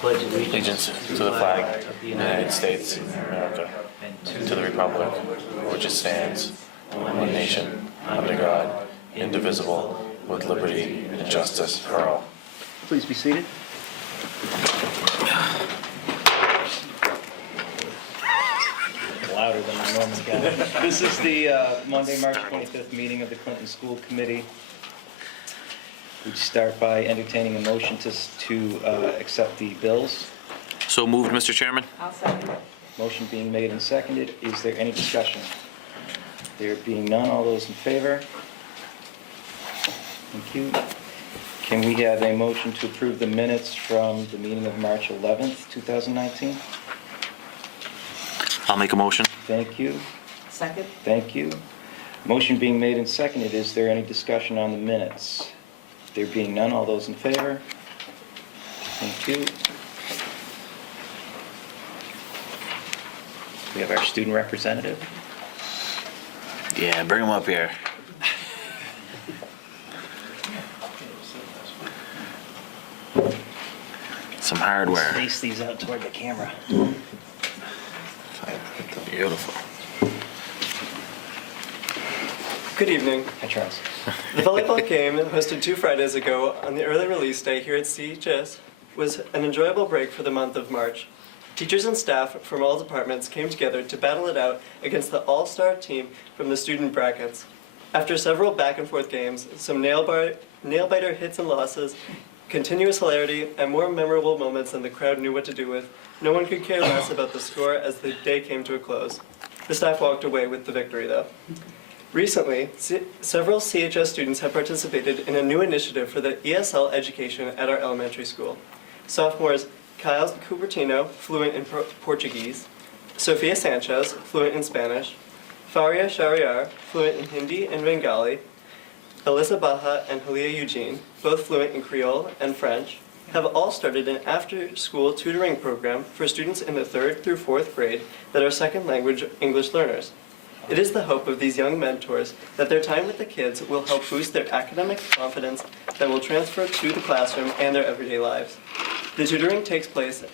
pledge allegiance to the flag of the United States of America, and to the republic for which it stands, one nation, under God, indivisible, with liberty and justice for all. Please be seated. Louder than I normally get. This is the Monday, March 25th meeting of the Clinton School Committee. We start by entertaining a motion to accept the bills. So moved, Mr. Chairman. I'll second. Motion being made and seconded. Is there any discussion? There being none, all those in favor? Thank you. Can we have a motion to approve the minutes from the meeting of March 11th, 2019? I'll make a motion. Thank you. Second? Thank you. Motion being made and seconded. Is there any discussion on the minutes? There being none, all those in favor? Thank you. We have our student representative. Yeah, bring him up here. Some hardware. Space these out toward the camera. Beautiful. Good evening. Hi, Charles. The volleyball game hosted 2 Fridays ago on the early release day here at CHS was an enjoyable break for the month of March. Teachers and staff from all departments came together to battle it out against the all-star team from the student brackets. After several back-and-forth games, some nail-biter hits and losses, continuous hilarity, and more memorable moments than the crowd knew what to do with, no one could care less about the score as the day came to a close. The staff walked away with the victory, though. Recently, several CHS students have participated in a new initiative for the ESL education at our elementary school. Sophomores Kyle Cupertino, fluent in Portuguese, Sofia Sanchez, fluent in Spanish, Faria Shariar, fluent in Hindi and Bengali, Alyssa Baha and Halia Eugene, both fluent in Creole and French, have all started an after-school tutoring program for students in the 3rd through 4th grade that are second language English learners. It is the hope of these young mentors that their time with the kids will help boost their academic confidence that will transfer to the classroom and their everyday lives. The tutoring takes place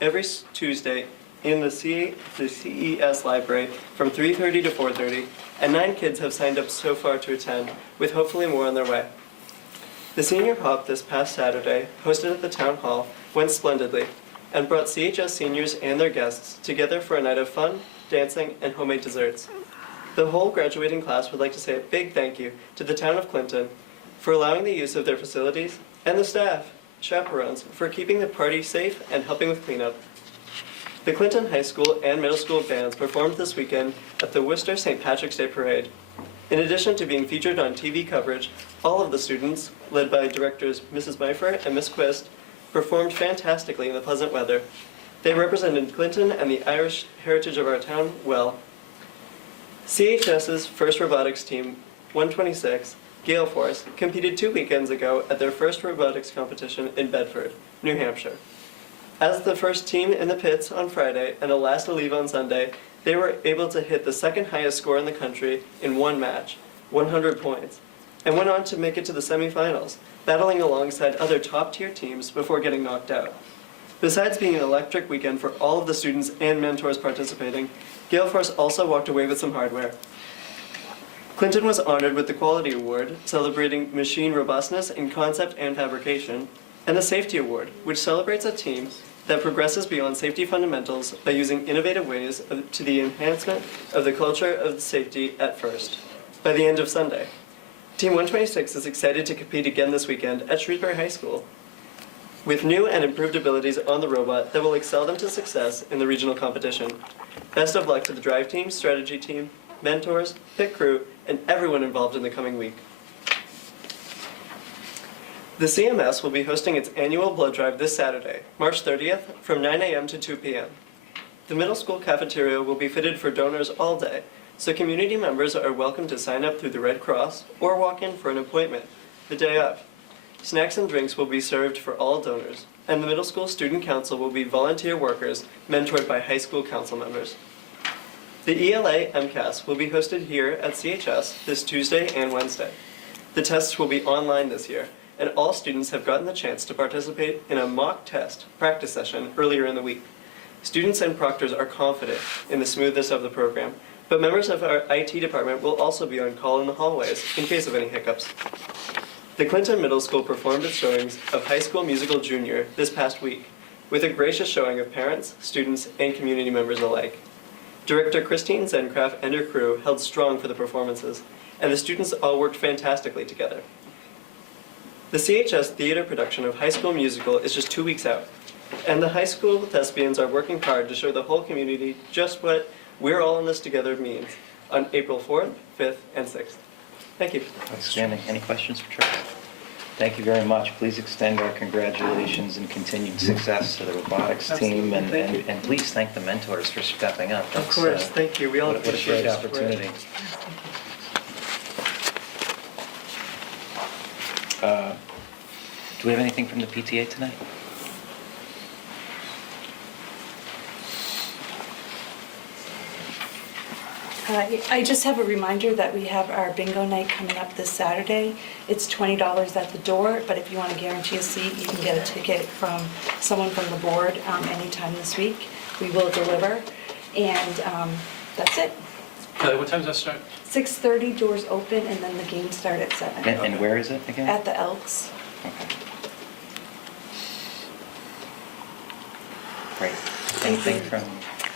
every Tuesday in the CES library from 3:30 to 4:30, and 9 kids have signed up so far to attend, with hopefully more on their way. The senior hop this past Saturday, hosted at the town hall, went splendidly and brought CHS seniors and their guests together for a night of fun, dancing, and homemade desserts. The whole graduating class would like to say a big thank you to the town of Clinton for allowing the use of their facilities, and the staff, chaperones, for keeping the party safe and helping with cleanup. The Clinton High School and Middle School bands performed this weekend at the Worcester St. Patrick's Day Parade. In addition to being featured on TV coverage, all of the students, led by directors Mrs. Meifer and Miss Quist, performed fantastically in the pleasant weather. They represented Clinton and the Irish heritage of our town well. CHS's first robotics team, 126, Gale Force, competed 2 weekends ago at their first robotics competition in Bedford, New Hampshire. As the first team in the pits on Friday and the last to leave on Sunday, they were able to hit the second highest score in the country in one match, 100 points, and went on to make it to the semifinals, battling alongside other top-tier teams before getting knocked out. Besides being an electric weekend for all of the students and mentors participating, Gale Force also walked away with some hardware. Clinton was honored with the Quality Award, celebrating machine robustness in concept and fabrication, and the Safety Award, which celebrates a team that progresses beyond safety fundamentals by using innovative ways to the enhancement of the culture of safety at first, by the end of Sunday. Team 126 is excited to compete again this weekend at Shrewsbury High School, with new and improved abilities on the robot that will excel them to success in the regional competition. Best of luck to the drive team, strategy team, mentors, pit crew, and everyone involved in the coming week. The CMS will be hosting its annual blood drive this Saturday, March 30th, from 9 a.m. to 2 p.m. The middle school cafeteria will be fitted for donors all day, so community members are welcome to sign up through the Red Cross or walk in for an appointment the day of. Snacks and drinks will be served for all donors, and the middle school student council will be volunteer workers mentored by high school council members. The ELA MCAS will be hosted here at CHS this Tuesday and Wednesday. The tests will be online this year, and all students have gotten the chance to participate in a mock test practice session earlier in the week. Students and proctors are confident in the smoothness of the program, but members of our IT department will also be on call in the hallways in case of any hiccups. The Clinton Middle School performed its showings of High School Musical Junior this past week, with a gracious showing of parents, students, and community members alike. Director Christine Zencraft and her crew held strong for the performances, and the students all worked fantastically together. The CHS theater production of High School Musical is just 2 weeks out, and the high school thespians are working hard to show the whole community just what "we're all in this together" means on April 4th, 5th, and 6th. Thank you. Outstanding. Any questions for Charlie? Thank you very much. Please extend our congratulations and continued success to the robotics team, and, Thank you. and please thank the mentors for stepping up. Of course, thank you. We all What a appreciate great your support. opportunity. Do we have anything from the PTA tonight? I just have a reminder that we have our bingo night coming up this Saturday. It's $20 at the door, but if you want to guarantee a seat, you can get a ticket from someone from the board anytime this week. We will deliver, and that's it. Kelly, what time does that start? 6:30, doors open, and then the games start at 7. And where is it again? At the Elks. Okay. Great. Anything from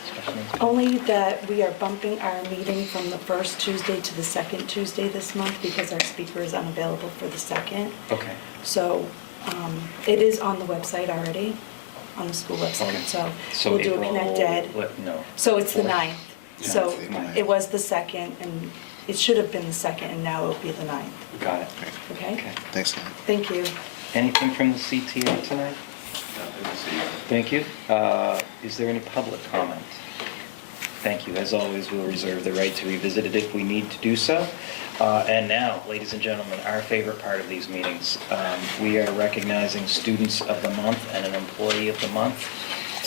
special needs? Only that we are bumping our meeting from the first Tuesday to the second Tuesday this month because our speaker is unavailable for the second. Okay. So it is on the website already, on the school website, Okay. so we'll do a Connect Ed. No. So it's the Fourth. 9th. So Yeah. it was the 2nd, and it should have been the 2nd, and now it'll be the 9th, Got it. okay? Okay. Thanks, Ken. Thank you. Anything from the CTA tonight? Thank you. Is there any public comment? Thank you. As always, we'll reserve the right to revisit it if we need to do so. And now, ladies and gentlemen, our favorite part of these meetings. We are recognizing Students of the Month and an Employee of the Month,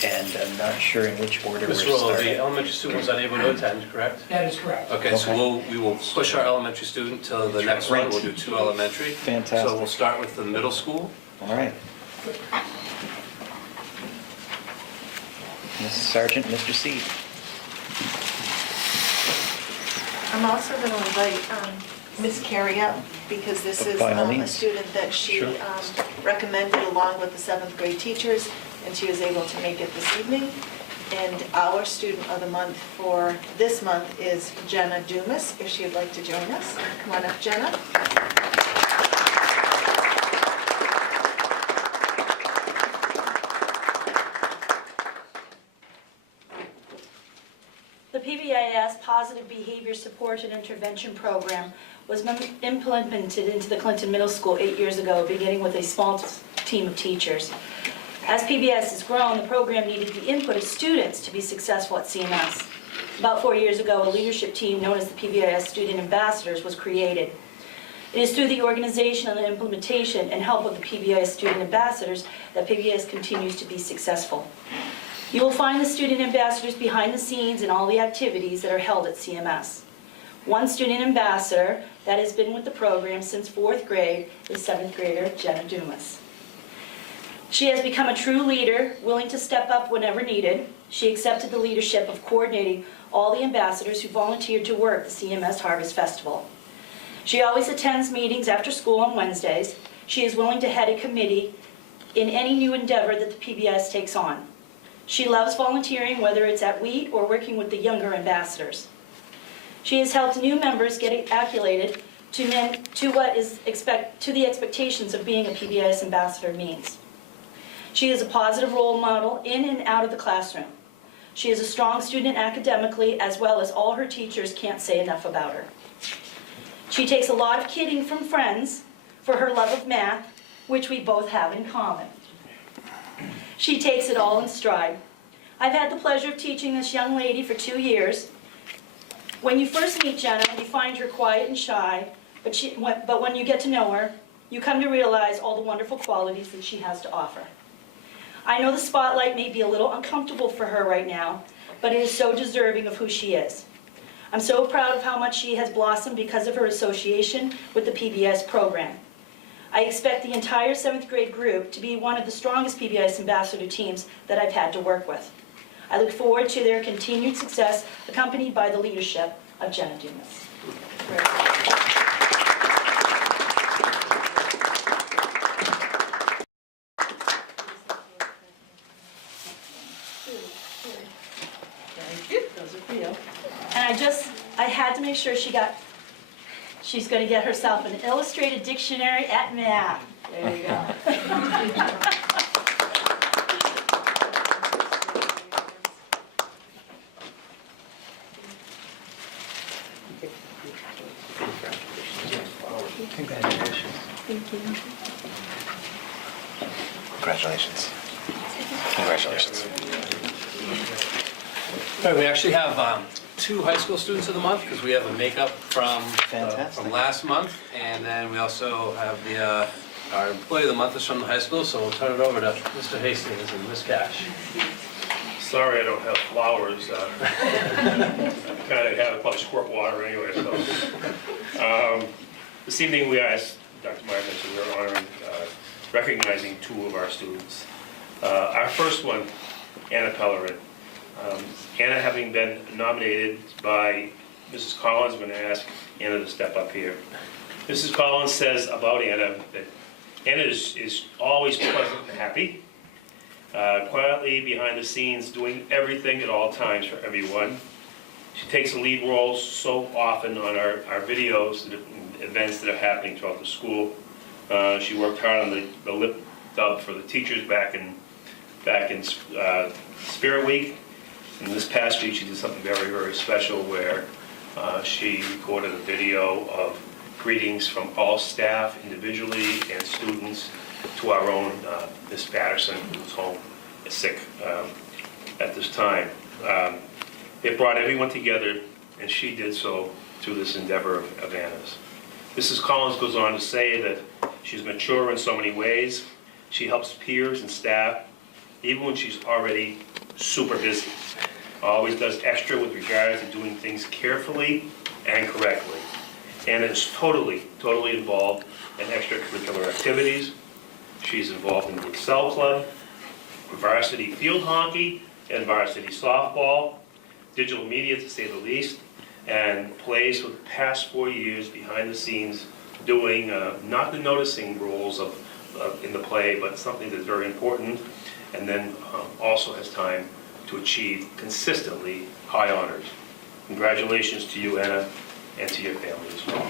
and I'm not sure in which order we're Mr. Rolo, starting. the elementary student was unable to attend, correct? That is correct. Okay, so we will push our elementary student till the next one. We'll do 2 elementary. Fantastic. So we'll start with the middle school. All right. Mrs. Sargent, Mr. Seed. I'm also going to invite Ms. Carey up, because this is By all a means. student that she Sure. recommended along with the 7th grade teachers, and she was able to make it this evening. And our student of the month for this month is Jenna Dumas, if she would like to join us. Come on up, Jenna. The PBIS Positive Behavior Support and Intervention Program was implemented into the Clinton Middle School 8 years ago, beginning with a small team of teachers. As PBIS has grown, the program needed the input of students to be successful at CMS. About 4 years ago, a leadership team known as the PBIS Student Ambassadors was created. It is through the organization and the implementation and help of the PBIS Student Ambassadors that PBIS continues to be successful. You will find the student ambassadors behind the scenes in all the activities that are held at CMS. One student ambassador that has been with the program since 4th grade is 7th grader Jenna Dumas. She has become a true leader, willing to step up whenever needed. She accepted the leadership of coordinating all the ambassadors who volunteered to work the CMS Harvest Festival. She always attends meetings after school on Wednesdays. She is willing to head a committee in any new endeavor that the PBIS takes on. She loves volunteering, whether it's at WHEAT or working with the younger ambassadors. She has helped new members get acclimated to the expectations of being a PBIS ambassador means. She is a positive role model in and out of the classroom. She is a strong student academically, as well as all her teachers can't say enough about her. She takes a lot of kidding from friends for her love of math, which we both have in common. She takes it all in stride. I've had the pleasure of teaching this young lady for 2 years. When you first meet Jenna, you find her quiet and shy, but when you get to know her, you come to realize all the wonderful qualities that she has to offer. I know the spotlight may be a little uncomfortable for her right now, but it is so deserving of who she is. I'm so proud of how much she has blossomed because of her association with the PBIS program. I expect the entire 7th grade group to be one of the strongest PBIS ambassador teams that I've had to work with. I look forward to their continued success, accompanied by the leadership of Jenna Dumas. Thank you, those are for you. And I had to make sure she's going to get herself an illustrated dictionary at math. There you go. Congratulations. Congratulations. All right, we actually have 2 high school students of the month because we have a makeup from Fantastic. last month, and then we also have our employee of the month is from the high school, so we'll turn it over to Mr. Hastings and Ms. Cash. Sorry I don't have flowers. I kind of have probably squirt water anyway, so. This evening we asked, Dr. Meyer mentioned, we're honoring, recognizing 2 of our students. Our first one, Anna Pellerin. Anna, having been nominated by Mrs. Collins, I'm going to ask Anna to step up here. Mrs. Collins says about Anna that Anna is always pleasant and happy, quietly behind the scenes, doing everything at all times for everyone. She takes the lead role so often on our videos, the events that are happening throughout the school. She worked hard on the lip dub for the teachers back in Spirit Week. And this past week, she did something very, very special where she recorded a video of greetings from all staff individually and students to our own Miss Patterson, who's home sick at this time. It brought everyone together, and she did so through this endeavor of Anna's. Mrs. Collins goes on to say that she's mature in so many ways. She helps peers and staff, even when she's already super busy. Always does extra with regard to doing things carefully and correctly. Anna is totally involved in extracurricular activities. She's involved in the Excel Club, varsity field hockey, and varsity softball, digital media to say the least, and plays for the past 4 years behind the scenes doing not the noticing roles in the play, but something that's very important, and then also has time to achieve consistently high honors. Congratulations to you, Anna, and to your family as well.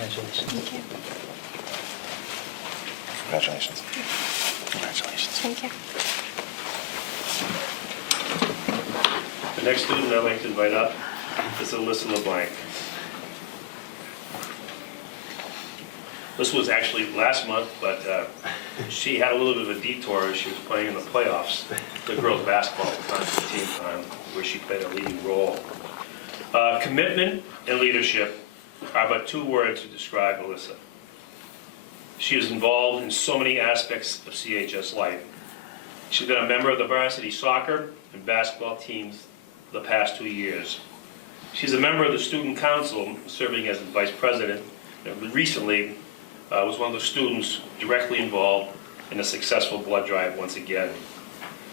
Congratulations. Congratulations. Congratulations. Thank you. The next student I'd like to invite up is Alyssa LeBlanc. This was actually last month, but she had a little bit of a detour. She was playing in the playoffs, the girls' basketball team, where she played a leading role. Commitment and leadership are but 2 words to describe Alyssa. She is involved in so many aspects of CHS life. She's been a member of the varsity soccer and basketball teams the past 2 years. She's a member of the student council, serving as the vice president. Recently, was one of the students directly involved in a successful blood drive once again.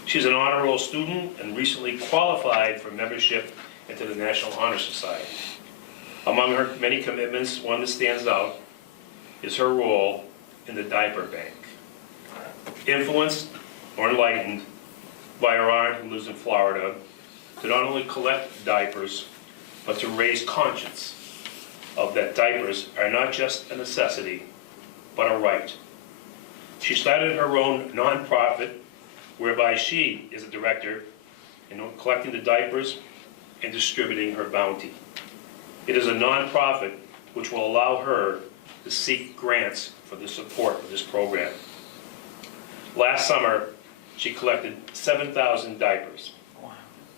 She's an honor roll student and recently qualified for membership into the National Honor Society. Among her many commitments, one that stands out is her role in the diaper bank. Influenced or enlightened by her aunt who lives in Florida to not only collect diapers, but to raise conscience of that diapers are not just a necessity, but a right. She started her own nonprofit whereby she is a director in collecting the diapers and distributing her bounty. It is a nonprofit which will allow her to seek grants for the support of this program. Last summer, she collected 7,000 diapers.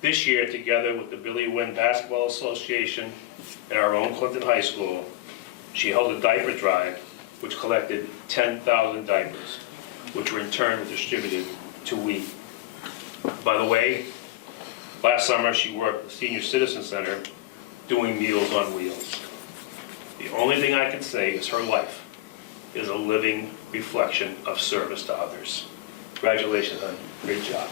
This year, together with the Billy Wynn Basketball Association and our own Clinton High School, She held a diaper drive which collected 10,000 diapers, which were in turn distributed to WE. By the way, last summer she worked at the Senior Citizen Center doing Meals on Wheels. The only thing I can say is her life is a living reflection of service to others. Congratulations, honey. Great job.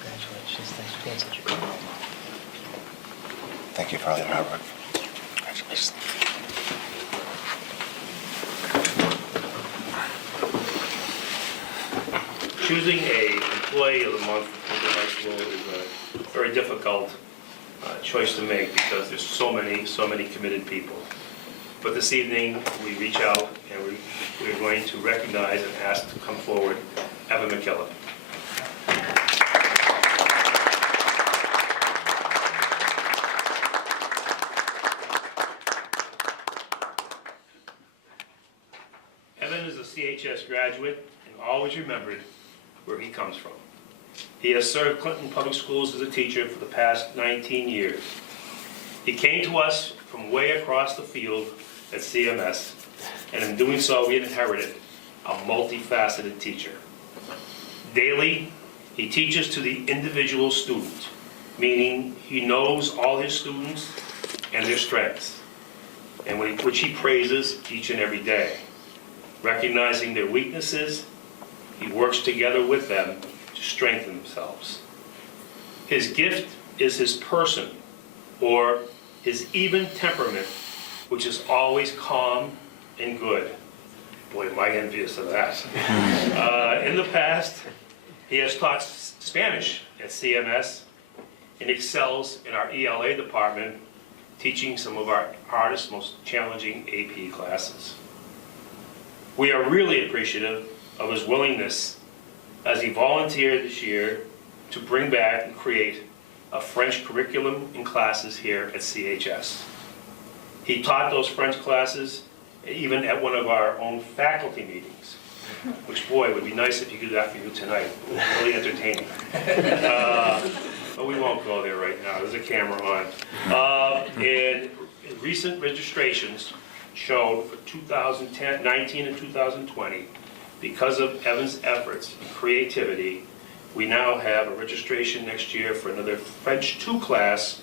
Congratulations. Thanks for being such a good role model. Thank you for all your hard work. Congratulations. Choosing a employee of the month at the high school is a very difficult choice to make because there's so many committed people. But this evening, we reach out and we're going to recognize and ask to come forward Evan McKillop. Evan is a CHS graduate and always remembered where he comes from. He has served Clinton Public Schools as a teacher for the past 19 years. He came to us from way across the field at CMS, and in doing so, we inherited a multifaceted teacher. Daily, he teaches to the individual student, meaning he knows all his students and their strengths, and which he praises each and every day. Recognizing their weaknesses, he works together with them to strengthen themselves. His gift is his person, or his even temperament, which is always calm and good. Boy, am I envious of that. In the past, he has taught Spanish at CMS and excels in our ELA department, teaching some of our hardest, most challenging AP classes. We are really appreciative of his willingness as he volunteered this year to bring back and create a French curriculum and classes here at CHS. He taught those French classes even at one of our own faculty meetings, which, boy, would be nice if you could do that for you tonight. Really entertaining. But we won't go there right now. There's a camera on. And recent registrations showed for 2019 and 2020, because of Evan's efforts and creativity, we now have a registration next year for another French 2 class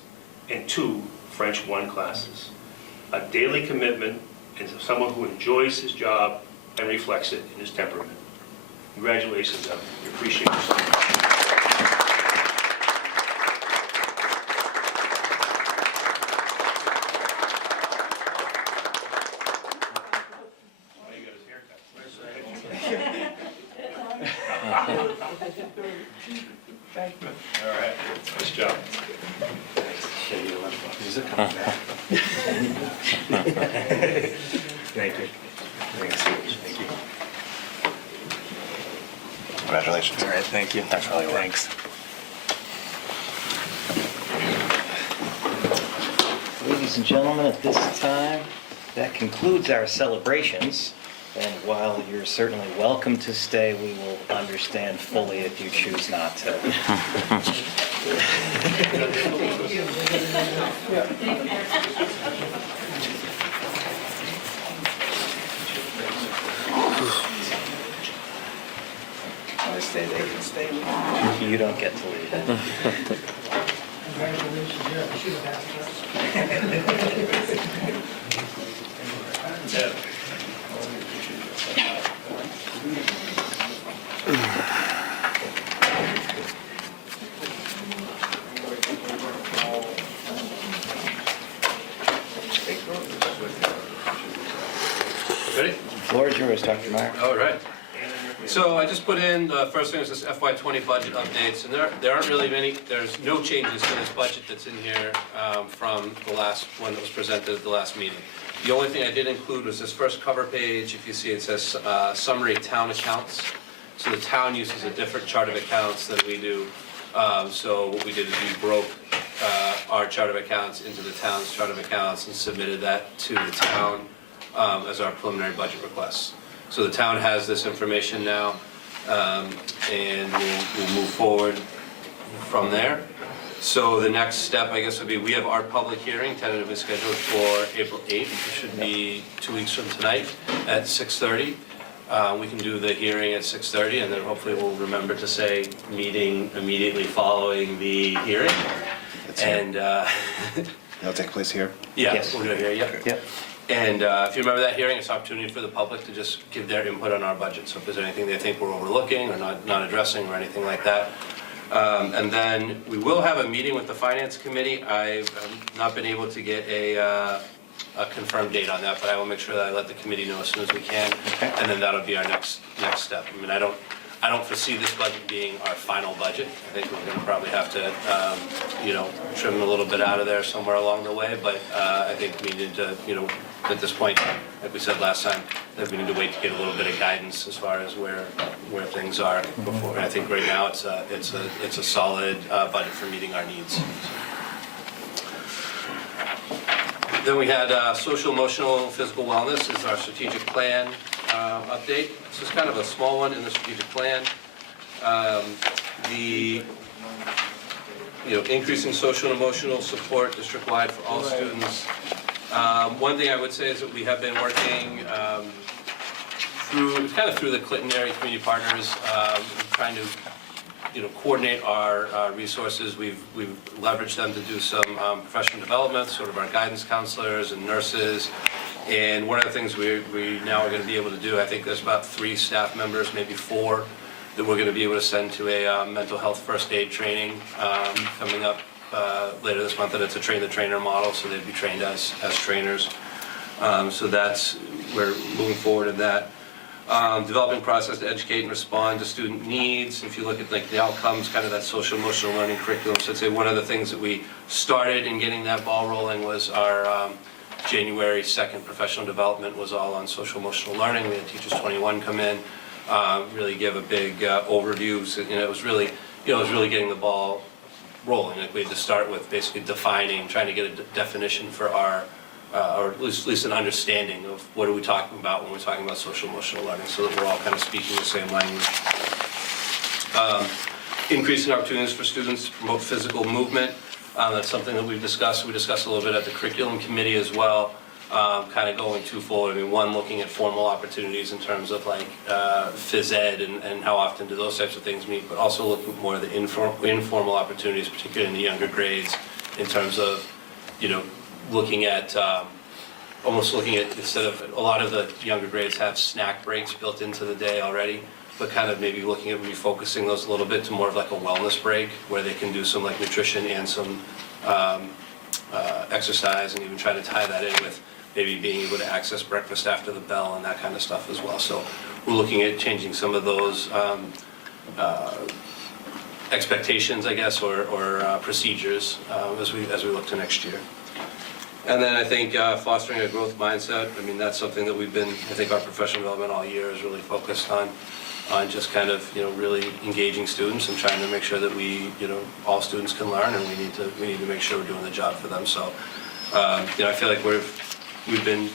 and 2 French 1 classes. A daily commitment and someone who enjoys his job and reflects it in his temperament. Congratulations, Evan. We appreciate you so much. All right, nice job. Thank you. Thank you. Congratulations. All right, thank you. Thanks for all your work. Thanks. Ladies and gentlemen, at this time, that concludes our celebrations. And while you're certainly welcome to stay, we will understand fully if you choose not to. They can stay. You don't get to leave. Ready? Floor is yours, Dr. Meyer. All right. So I just put in, the first thing is this FY20 budget updates, and there aren't really many, there's no changes to this budget that's in here from the last one that was presented at the last meeting. The only thing I did include was this first cover page. If you see, it says summary town accounts. So the town uses a different chart of accounts than we do. So what we did is we broke our chart of accounts into the town's chart of accounts and submitted that to the town as our preliminary budget request. So the town has this information now, and we'll move forward from there. So the next step, I guess, would be, we have our public hearing tentatively scheduled for April 8th. It should be 2 weeks from tonight at 6:30. We can do the hearing at 6:30, and then hopefully we'll remember to say meeting immediately following the hearing. And, That'll take place here? yeah, Yes. we'll do it here, yeah. Yep. And if you remember that hearing, it's an opportunity for the public to just give their input on our budget. So if there's anything they think we're overlooking or not addressing or anything like that. And then we will have a meeting with the Finance Committee. I've not been able to get a confirmed date on that, but I will make sure that I let the committee know as soon as we can. Okay. And then that'll be our next step. I mean, I don't foresee this budget being our final budget. I think we're gonna probably have to, trim a little bit out of there somewhere along the way, but I think we need to, at this point, like we said last time, that we need to wait to get a little bit of guidance as far as where things are before. And I think right now, it's a solid budget for meeting our needs. Then we had social, emotional, physical wellness is our strategic plan update. This is kind of a small one in the strategic plan. Increasing social and emotional support district-wide for all students. One thing I would say is that we have been working through the Clinton Area Community Partners, trying to coordinate our resources. We've leveraged them to do some professional development, sort of our guidance counselors and nurses. And one of the things we now are going to be able to do, I think there's about 3 staff members, maybe 4, that we're going to be able to send to a mental health first aid training coming up later this month. And it's a train-the-trainer model, so they'd be trained as trainers. So we're moving forward in that. Developing process to educate and respond to student needs. If you look at the outcomes, kind of that social emotional learning curriculum. So I'd say one of the things that we started in getting that ball rolling was our January 2nd professional development was all on social emotional learning. We had Teachers 21 come in, really give a big overview. So, it was really getting the ball rolling. Like we had to start with basically defining, trying to get a definition for our or at least an understanding of what are we talking about when we're talking about social emotional learning, so that we're all kind of speaking the same language. Increasing opportunities for students to promote physical movement. That's something that we've discussed. We discussed a little bit at the curriculum committee as well, kind of going twofold. I mean, one, looking at formal opportunities in terms of phys ed and how often do those types of things meet, but also looking more at the informal opportunities, particularly in the younger grades, in terms of, almost looking at, instead of, a lot of the younger grades have snack breaks built into the day already, but kind of maybe looking at refocusing those a little bit to more of like a wellness break, where they can do some nutrition and some exercise, and even try to tie that in with maybe being able to access breakfast after the bell and that kind of stuff as well. So we're looking at changing some of those expectations, I guess, or procedures as we look to next year. And then I think fostering a growth mindset. I mean, that's something that we've been, I think our professional development all year is really focused on just kind of, really engaging students and trying to make sure that all students can learn, and we need to make sure we're doing the job for them. So, I feel like we've been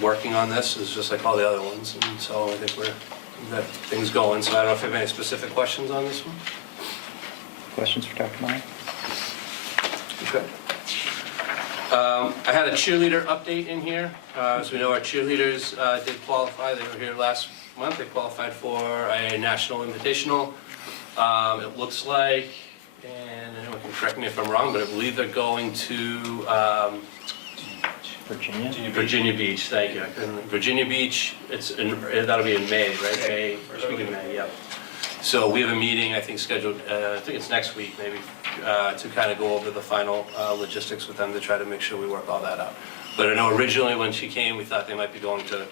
working on this, it's just like all the other ones, and so I think we've got things going. So I don't know if you have any specific questions on this one. Questions for Dr. Meyer? Okay. I had a cheerleader update in here. As we know, our cheerleaders did qualify. They were here last month. They qualified for a national invitational. It looks like, and anyone can correct me if I'm wrong, but I believe they're going to Virginia Beach. Thank you. Virginia Beach. That'll be in May, right? May. First week in May. Yep. So we have a meeting, I think, scheduled, I think it's next week maybe, to kind of go over the final logistics with them to try to make sure we work all that out. But I know originally when she came, we thought they might be going to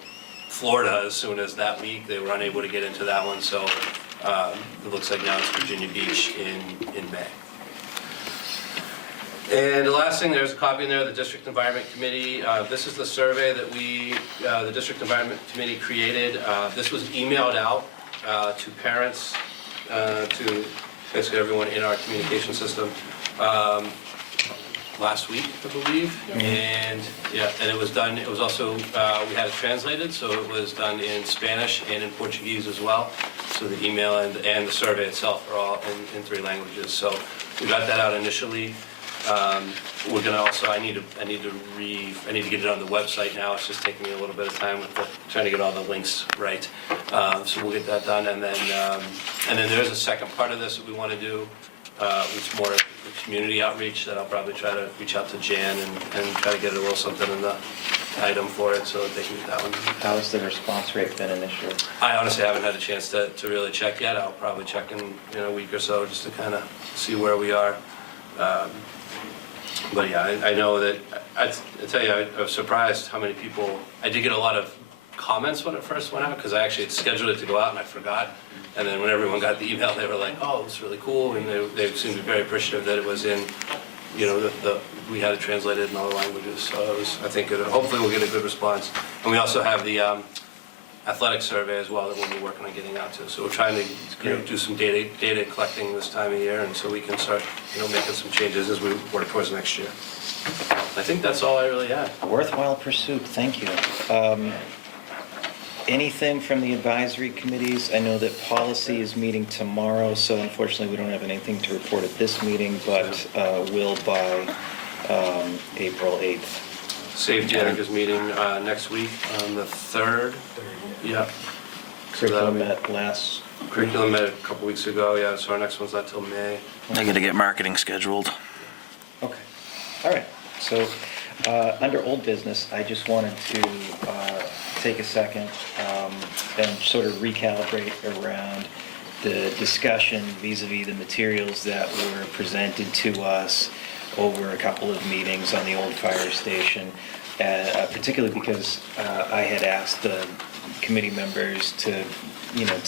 Florida as soon as that week. They were unable to get into that one, so it looks like now it's Virginia Beach in May. And the last thing, there's a copy in there, the District Environment Committee. This is the survey that the District Environment Committee created. This was emailed out to parents to basically everyone in our communication system last week, I believe. And yeah, and it was done, it was also, we had it translated, so it was done in Spanish and in Portuguese as well. So the email and the survey itself are all in 3 languages. So we got that out initially. We're gonna also, I need to get it on the website now. It's just taking me a little bit of time with trying to get all the links right. So we'll get that done, and then there's a second part of this that we want to do. It's more community outreach that I'll probably try to reach out to Jan and try to get a little something in the item for it so that they can get that one. How has the response rate been initially? I honestly haven't had a chance to really check yet. I'll probably check in a week or so just to kind of see where we are. But yeah, I know that, I tell you, I was surprised how many people, I did get a lot of comments when it first went out, because I actually had scheduled it to go out and I forgot. And then when everyone got the email, they were like, oh, it's really cool, and they seemed to be very appreciative that it was in, we had it translated in all the languages. So it was, I think, hopefully we'll get a good response. And we also have the athletic survey as well that we'll be working on getting out to. So we're trying to do some data collecting this time of year, and so we can start making some changes as we work towards next year. I think that's all I really had. A worthwhile pursuit, thank you. Anything from the advisory committees? I know that policy is meeting tomorrow, so unfortunately we don't have anything to report at this meeting, but will by April 8th. Safety, I think, is meeting next week on the 3rd. Yeah. Curriculum met last. Curriculum met a couple weeks ago, yeah, so our next one's not till May. I gotta get marketing scheduled. Okay, all right. So, under old business, I just wanted to take a second and sort of recalibrate around the discussion vis-a-vis the materials that were presented to us over a couple of meetings on the old fire station, particularly because I had asked the committee members to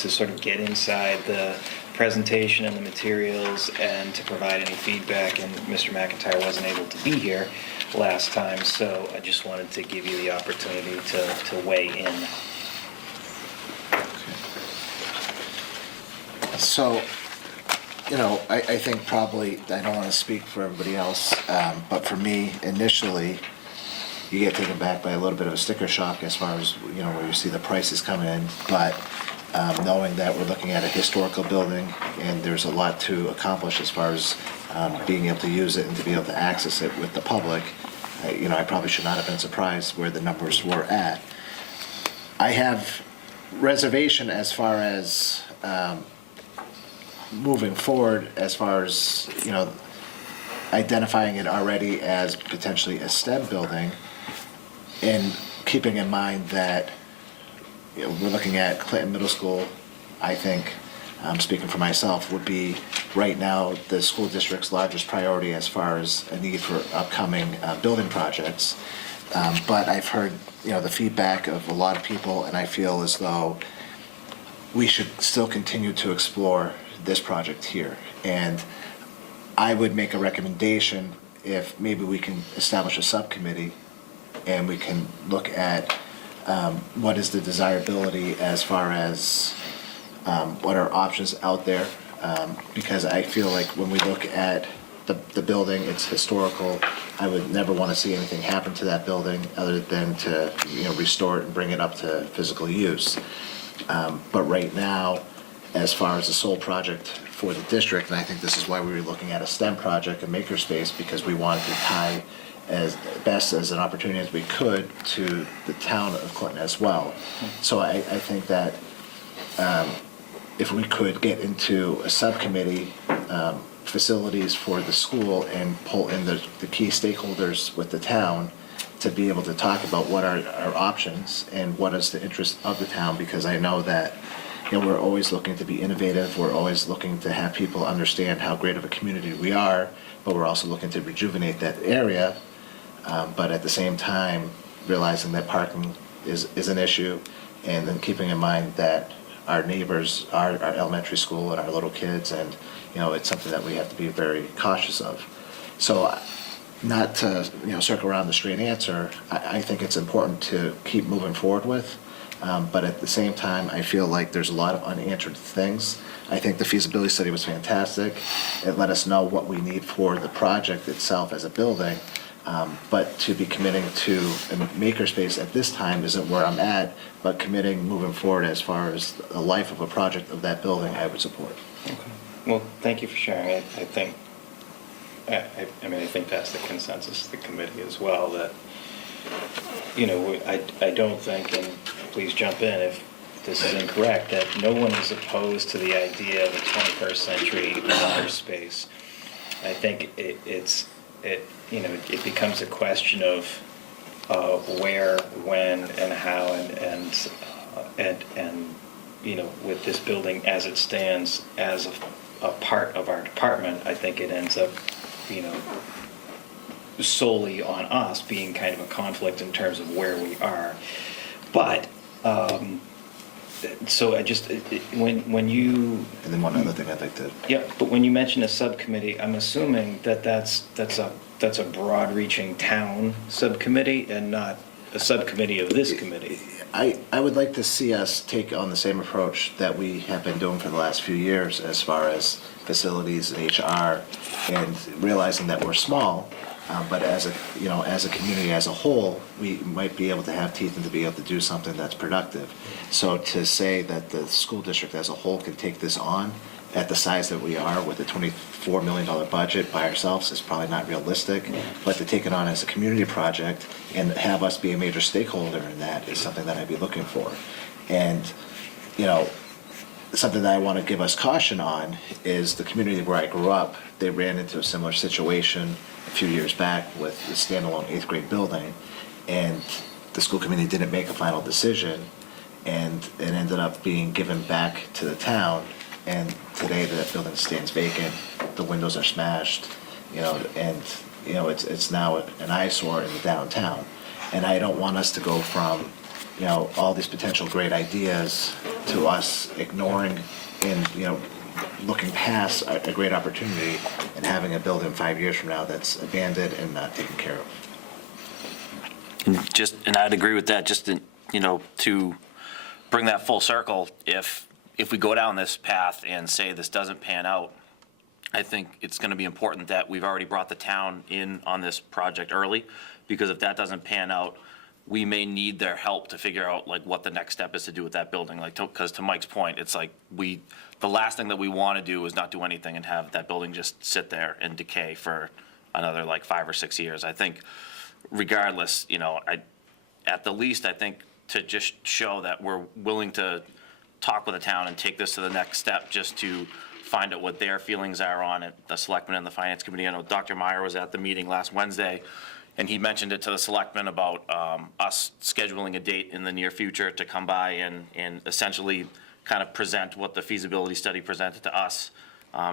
sort of get inside the presentation and the materials and to provide any feedback, and Mr. McIntyre wasn't able to be here last time, so I just wanted to give you the opportunity to weigh in. So, I think probably, I don't want to speak for everybody else, but for me, initially, you get taken back by a little bit of a sticker shock as far as, where you see the prices coming in, but knowing that we're looking at a historical building and there's a lot to accomplish as far as being able to use it and to be able to access it with the public, I probably should not have been surprised where the numbers were at. I have reservation as far as moving forward, as far as, identifying it already as potentially a STEM building, and keeping in mind that we're looking at Clinton Middle School. I think, speaking for myself, would be right now the school district's largest priority as far as a need for upcoming building projects. But I've heard, the feedback of a lot of people, and I feel as though we should still continue to explore this project here. And I would make a recommendation if maybe we can establish a subcommittee and we can look at what is the desirability as far as what are options out there, because I feel like when we look at the building, it's historical. I would never want to see anything happen to that building other than to restore it and bring it up to physical use. But right now, as far as the sole project for the district, and I think this is why we were looking at a STEM project, a makerspace, because we wanted to tie as best as an opportunity as we could to the town of Clinton as well. So I think that if we could get into a subcommittee, facilities for the school, and pull in the key stakeholders with the town to be able to talk about what are our options and what is the interest of the town, because I know that we're always looking to be innovative, we're always looking to have people understand how great of a community we are, but we're also looking to rejuvenate that area, but at the same time realizing that parking is an issue, and then keeping in mind that our neighbors, our elementary school and our little kids, and it's something that we have to be very cautious of. So not to circle around the straight answer, I think it's important to keep moving forward with. But at the same time, I feel like there's a lot of unanswered things. I think the feasibility study was fantastic. It let us know what we need for the project itself as a building. But to be committing to a makerspace at this time isn't where I'm at, but committing moving forward as far as the life of a project of that building, I would support. Okay. Well, thank you for sharing. I think, I mean, I think that's the consensus of the committee as well, that, you know, I don't think, and please jump in if this is incorrect, that no one is opposed to the idea of a 21st century makerspace. I think it it becomes a question of where, when, and how, and you know, with this building as it stands as a part of our department, I think it ends up, you know, solely on us being kind of a conflict in terms of where we are. But so I just when you And then one other thing I'd like to, yeah, but when you mention a subcommittee, I'm assuming that that's a broad-reaching town subcommittee and not a subcommittee of this committee. I would like to see us take on the same approach that we have been doing for the last few years as far as facilities and HR, and realizing that we're small, but as a community as a whole, we might be able to have teeth and to be able to do something that's productive. So to say that the school district as a whole can take this on at the size that we are with a $24 million budget by ourselves is probably not realistic, but to take it on as a community project and have us be a major stakeholder in that is something that I'd be looking for. And, you know, something that I want to give us caution on is the community where I grew up, they ran into a similar situation a few years back with the standalone 8th grade building, and the school committee didn't make a final decision, and it ended up being given back to the town. And today that building stands vacant, the windows are smashed, you know, and, you know, it's now an eyesore in the downtown. And I don't want us to go from, you know, all these potential great ideas to us ignoring and, you know, looking past a great opportunity and having a building 5 years from now that's abandoned and not taken care of. And I'd agree with that, just, you know, to bring that full circle, if we go down this path and say this doesn't pan out, I think it's going to be important that we've already brought the town in on this project early, because if that doesn't pan out, we may need their help to figure out like what the next step is to do with that building. Like, because to Mike's point, it's like the last thing that we want to do is not do anything and have that building just sit there and decay for another like 5 or 6 years. I think regardless, you know, at the least, I think to just show that we're willing to talk with the town and take this to the next step, just to find out what their feelings are on it, the selectmen and the finance committee. I know Dr. Meyer was at the meeting last Wednesday, and he mentioned it to the selectmen about us scheduling a date in the near future to come by and essentially kind of present what the feasibility study presented to us,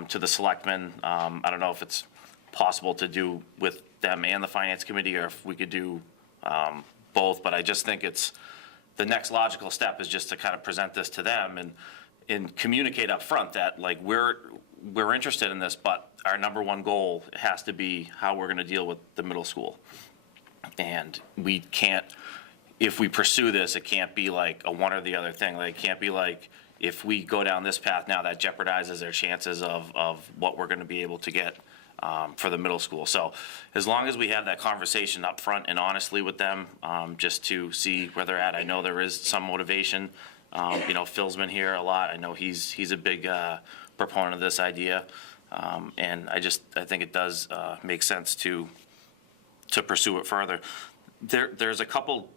to the selectmen. I don't know if it's possible to do with them and the finance committee, or if we could do both, but I just think it's, the next logical step is just to kind of present this to them and communicate up front that like we're interested in this, but our number one goal has to be how we're going to deal with the middle school. And we can't, if we pursue this, it can't be like a one or the other thing. Like, it can't be like if we go down this path now, that jeopardizes their chances of what we're going to be able to get for the middle school. So as long as we have that conversation up front and honestly with them, just to see where they're at. I know there is some motivation. You know, Phil's been here a lot. I know he's a big proponent of this idea. And I think it does make sense to pursue it further. There's a couple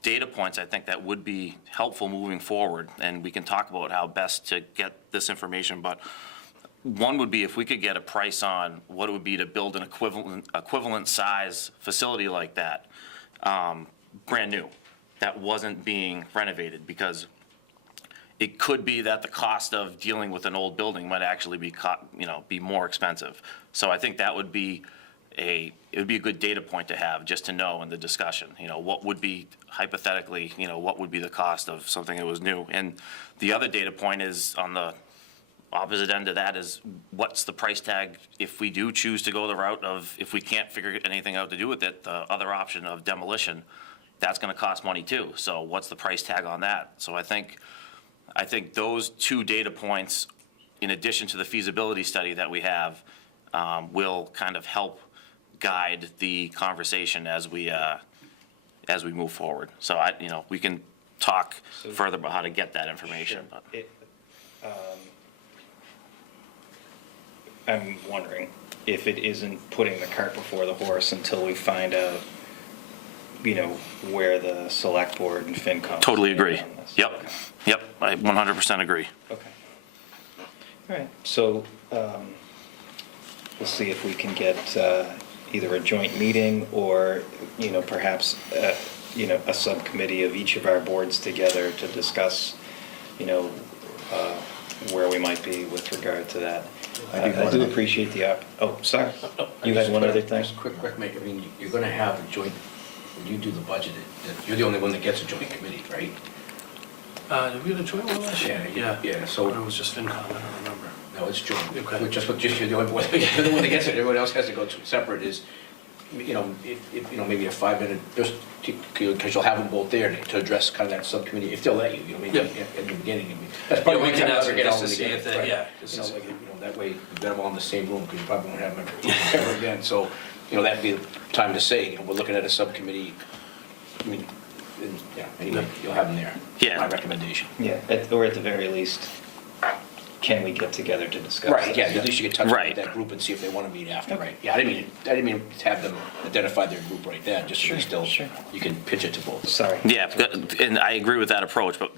data points I think that would be helpful moving forward, and we can talk about how best to get this information, but one would be if we could get a price on what it would be to build an equivalent size facility like that, brand new, that wasn't being renovated, because it could be that the cost of dealing with an old building might actually be more expensive. So I think that would be it would be a good data point to have, just to know in the discussion, you know, what would be hypothetically, you know, what would be the cost of something that was new. And the other data point is on the opposite end of that is what's the price tag if we do choose to go the route of, if we can't figure anything out to do with it, the other option of demolition. that's gonna cost money too. So what's the price tag on that? So I think those two data points, in addition to the feasibility study that we have, will kind of help guide the conversation as we move forward. So we can talk further about how to get that information, but. I'm wondering if it isn't putting the cart before the horse until we find out, where the select board and FinCom. Totally agree. stand on this. Yep, Okay. yep, I 100% agree. Okay. All right, so we'll see if we can get either a joint meeting or, perhaps, a subcommittee of each of our boards together to discuss, where we might be with regard to that. I do appreciate the sorry. You had one other thing? Just quick, Mike, I mean, you're gonna have a joint, when you do the budget, you're the only one that gets a joint committee, right? Did we have a joint one last year? Yeah, so- Or it was just FinCom, I don't remember. No, it's joint. Okay. Just you're the only one, you're the one that gets it, everyone else has to go to separate is, if maybe a 5-minute, just, because you'll have them both there to address kind of that subcommittee, if they'll let you, maybe Yeah. at the beginning. I mean, that's Yeah, probably we one can time ask I'll them get just all to of them see together, if they, right? yeah. just to see. That way, you get them all in the same room, because you probably won't have them ever again. So, that'd be the time to say, we're looking at a subcommittee, I mean, anyway, you'll have them there. Yeah. My recommendation. Yeah, or at the very least, can we get together to discuss? Right, yeah, this? at least you can touch Right. with that group and see if they want to meet after, Okay. right? Yeah, I didn't mean to have them identify their group right then, just so Sure, you still, sure. you can pitch it to both. Sorry. Yeah, and I agree with that approach, but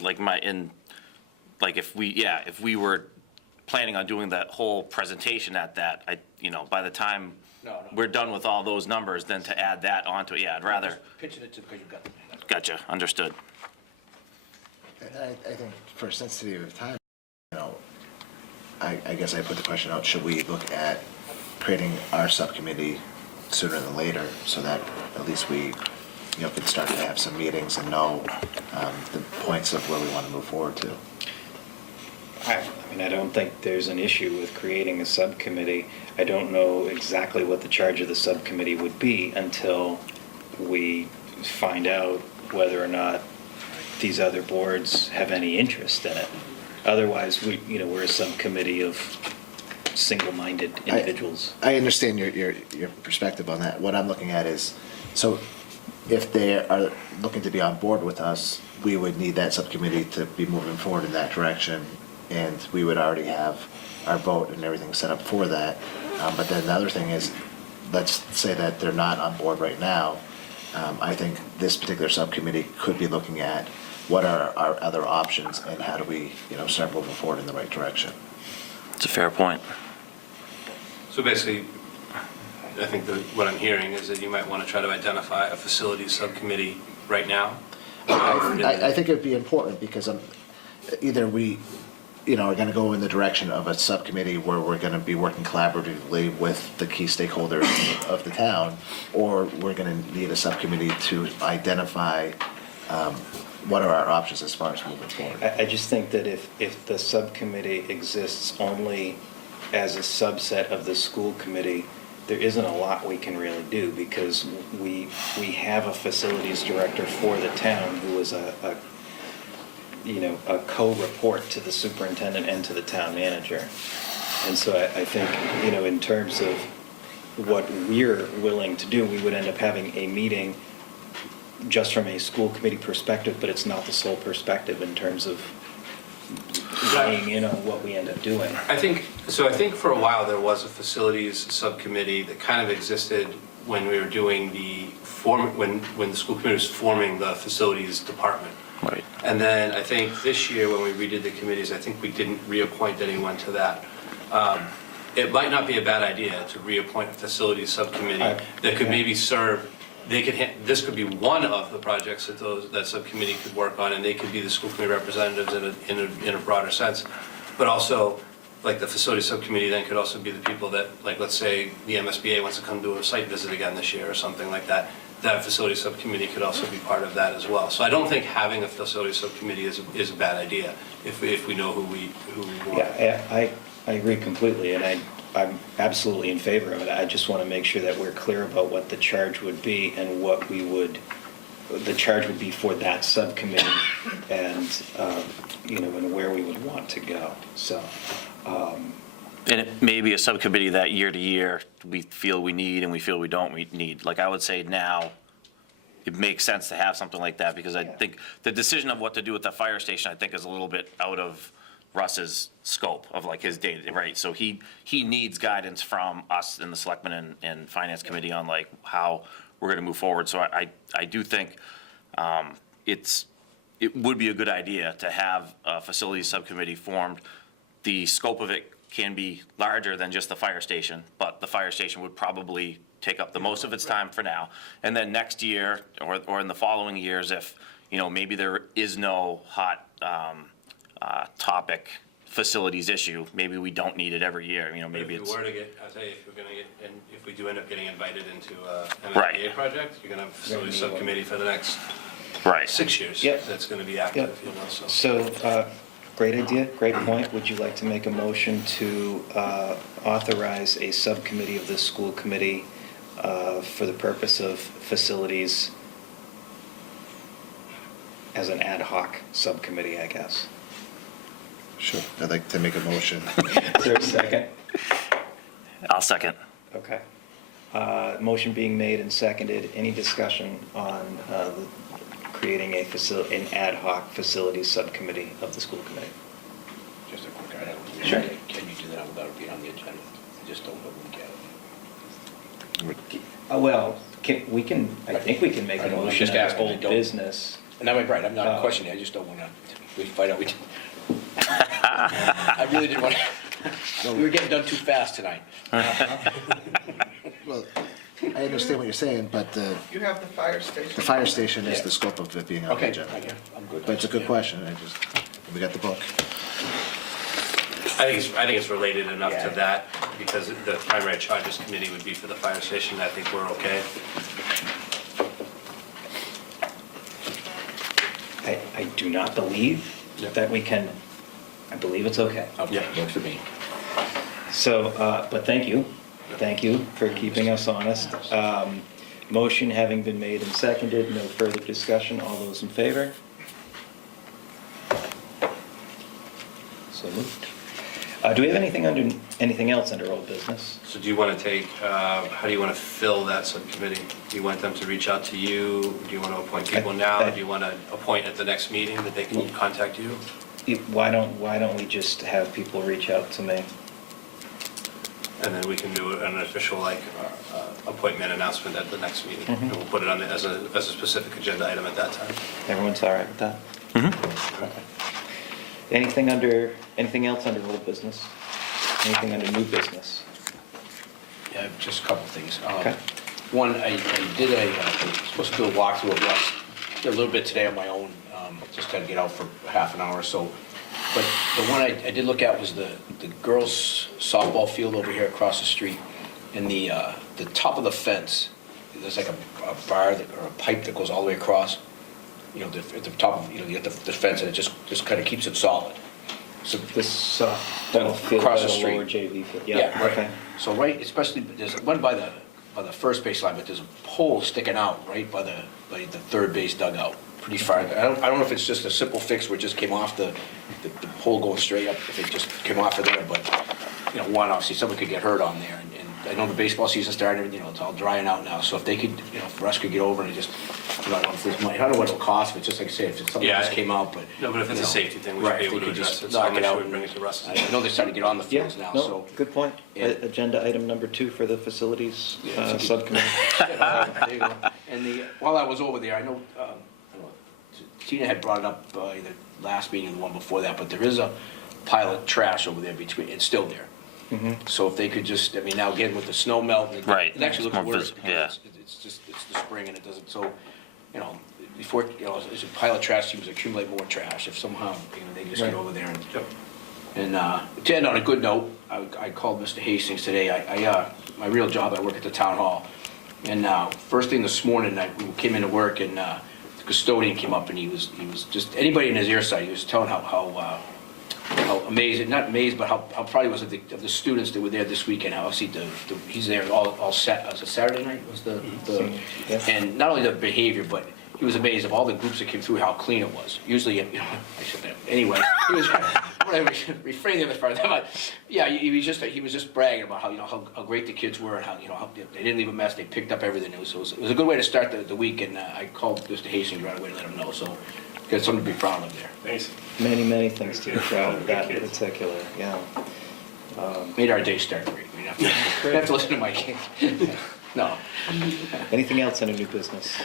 if we were planning on doing that whole presentation at that, by the time No. we're done with all those numbers, then to add that onto it, yeah, I'd rather, Pitching it to, because you've got them. gotcha, understood. I think for sensitivity of time, I guess I put the question out, should we look at creating our subcommittee sooner than later so that at least we, can start to have some meetings and know the points of where we want to move forward to? I don't think there's an issue with creating a subcommittee. I don't know exactly what the charge of the subcommittee would be until we find out whether or not these other boards have any interest in it. Otherwise, we're a subcommittee of single-minded individuals. I understand your perspective on that. What I'm looking at is, so if they are looking to be on board with us, we would need that subcommittee to be moving forward in that direction, and we would already have our vote and everything set up for that. But then the other thing is, let's say that they're not on board right now. I think this particular subcommittee could be looking at what are our other options and how do we, start moving forward in the right direction. It's a fair point. So basically, I think that what I'm hearing is that you might want to try to identify a facilities subcommittee right now. I think it would be important because either we, are going to go in the direction of a subcommittee where we're going to be working collaboratively with the key stakeholders of the town, or we're going to need a subcommittee to identify what are our options as far as moving forward. I just think that if the subcommittee exists only as a subset of the school committee, there isn't a lot we can really do because we have a facilities director for the town who is a co-report to the superintendent and to the town manager. And so I think, in terms of what we're willing to do, we would end up having a meeting just from a school committee perspective, but it's not the sole perspective in terms of weighing in on what we end up doing. I think for a while there was a facilities subcommittee that kind of existed when we were doing when the school committee was forming the facilities department. Right. And then I think this year when we redid the committees, I think we didn't reappoint anyone to that. It might not be a bad idea to reappoint a facilities subcommittee that could maybe serve. This could be one of the projects that subcommittee could work on, and they could be the school committee representatives in a broader sense. But also, like the facility subcommittee then could also be the people that, like, let's say the MSBA wants to come do a site visit again this year or something like that. That facility subcommittee could also be part of that as well. So I don't think having a facility subcommittee is a bad idea if we know who we want. Yeah, I agree completely, and I'm absolutely in favor of it. I just want to make sure that we're clear about what the charge would be and what we would the charge would be for that subcommittee and, and where we would want to go, so. And it may be a subcommittee that year to year, we feel we need and we feel we don't need. Like I would say now, it makes sense to have something like that because I think the decision of what to do with the fire station, I think is a little bit out of Russ's scope of like his data, right? So he needs guidance from us in the selectmen and finance committee on like how we're gonna move forward. So I do think it would be a good idea to have a facilities subcommittee formed. The scope of it can be larger than just the fire station, but the fire station would probably take up the most of its time for now. And then next year, or in the following years, if, maybe there is no hot topic facilities issue, maybe we don't need it every year, maybe it's. If you were to get, I'll tell you, if we're gonna get, and if we do end up getting invited into an Right. MFA project, you're gonna have a facilities subcommittee for the next Right. 6 years. Yep. That's gonna be active, so. So, great idea, great point. Would you like to make a motion to authorize a subcommittee of the school committee for the purpose of facilities as an ad hoc subcommittee, I guess? Sure, I'd like to make a motion. Is there a second? I'll second. Okay. Motion being made and seconded. Any discussion on creating an ad hoc facilities subcommittee of the school committee? Just a quick item. Sure. Can you do that without it being on the agenda? I just don't know when we get it. Well, I think we can make I a know, I'm motion just as asking, I old don't- business. And I'm right, I'm not Oh. questioning, I just don't want to, we find out, I really didn't want to, we were getting done too fast tonight. Well, I understand what you're saying, but You have the fire station. the fire station is Yeah. the scope of it being on the Okay, agenda. I'm good. But it's a good question, we got the book. I think it's related enough Yeah. to that, because the primary charges committee would be for the fire station, I think we're okay. I do not believe that we can, I believe it's okay. Okay, works for me. So, but thank you for keeping us honest. Motion having been made and seconded, no further discussion, all those in favor? So moved. Do we have anything else under old business? So do you want to take, how do you want to fill that subcommittee? Do you want them to reach out to you? Do you want to appoint people now? Do you want to appoint at the next meeting that they can contact you? Why don't we just have people reach out to me? And then we can do an official, appointment announcement at the next meeting. Mhm. And we'll put it on as a specific agenda item at that time. Everyone's all right with that? Okay. Anything else under old business? Anything under new business? Yeah, just a couple things. Okay. One, I did supposed to do a walkthrough of Russ, did a little bit today on my own, just had to get out for half an hour or so. But the one I did look at was the girls softball field over here across the street. And the top of the fence, there's like a bar or a pipe that goes all the way across. At the top of, you get the fence and it just kind of keeps it solid. So This softball field Across by the the street. lower JV field? Yeah, Okay. right. So right, especially, there's one by the first base line, but there's a pole sticking out right by the third base dugout, pretty far. I don't know if it's just a simple fix where it just came off the pole going straight up, if it just came off of there, but, one, obviously, someone could get hurt on there. And I know the baseball season started, it's all drying out now, so if they could, if Russ could get over and just, I don't know if there's money, I don't know what it'll cost, but just like I say, if it's something that just came out, but. No, but if it's a safety thing, we should Right, be if able they to could address just it. So I'll knock it make sure out we and- bring it to Russ. I know they're starting to get on the Yeah, fields now, no, so. good point. Yeah. Agenda item number 2 for the facilities Yeah, subcommittee. There you go. And while I was over there, I know Tina had brought it up either last meeting or the one before that, but there is a pile of trash over there it's still there. Mhm. So if they could just, now again with the snow melt, Right. it actually looks More worse. vis- yeah. It's the spring and it doesn't, so, before, there's a pile of trash seems to accumulate more trash if somehow, they just get Right. over there and to end on a good note, I called Mr. Hastings today. My real job, I work at the town hall. And first thing this morning, we came into work and the custodian came up and he was just, anybody in his ear sight, he was telling how amazed, not amazed, but how proud he was of the students that were there this weekend. How obviously he's there all set, was it Saturday night was Yeah. and not only the behavior, but he was amazed of all the groups that came through, how clean it was. Usually, you know, I shouldn't have, anyway, he was, whatever, refrain the other part of that, but, yeah, he was just bragging about how, you know, how great the kids were, and how, you know, how they didn't leave a mess, they picked up everything. It was a good way to start the week, and I called Mr. Hastings right away to let him know, so, got something to be proud of there. Thanks. Many, many things to be proud of, that in particular, yeah. Made our day start great. We didn't have to listen to my kid. No. Anything else under new business?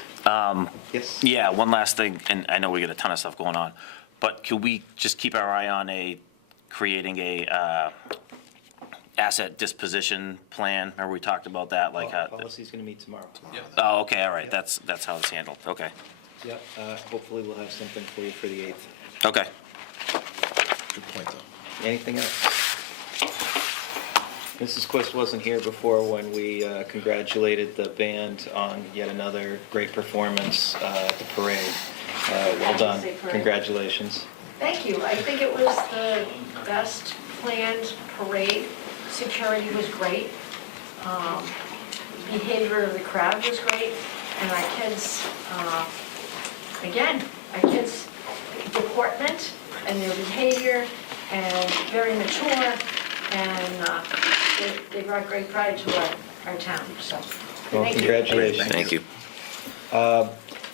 Yes? Yeah, one last thing, and I know we got a ton of stuff going on, but could we just keep our eye on creating a asset disposition plan? Remember we talked about that, like how? Policy's gonna meet tomorrow. Oh, okay, all right, that's how it's handled, okay. Yep, hopefully we'll have something for you for the 8th. Okay. Good point, though. Anything else? Mrs. Quist wasn't here before when we congratulated the band on yet another great performance at the parade. Well done, congratulations. Thank you. I think it was the best planned parade. Security was great. Behavior of the crowd was great. And our kids, our kids' deportment and their behavior and very mature, and they brought great pride to our town, so. Well, thank you. congratulations. Thank you.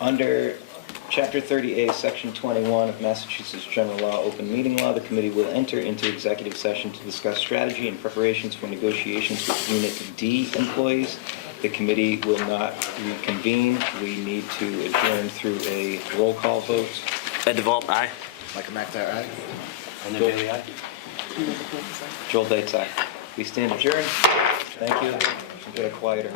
Under Chapter 30A, Section 21 of Massachusetts General Law, Open Meeting Law, the committee will enter into executive session to discuss strategy and preparations for negotiations with Unit D employees. The committee will not reconvene. We need to adjourn through a roll call vote. Ed DeVault, aye. Michael McIntyre, aye? And then Bailey, aye? Joel Dates, aye. We stand adjourned. Thank you. Get a quieter.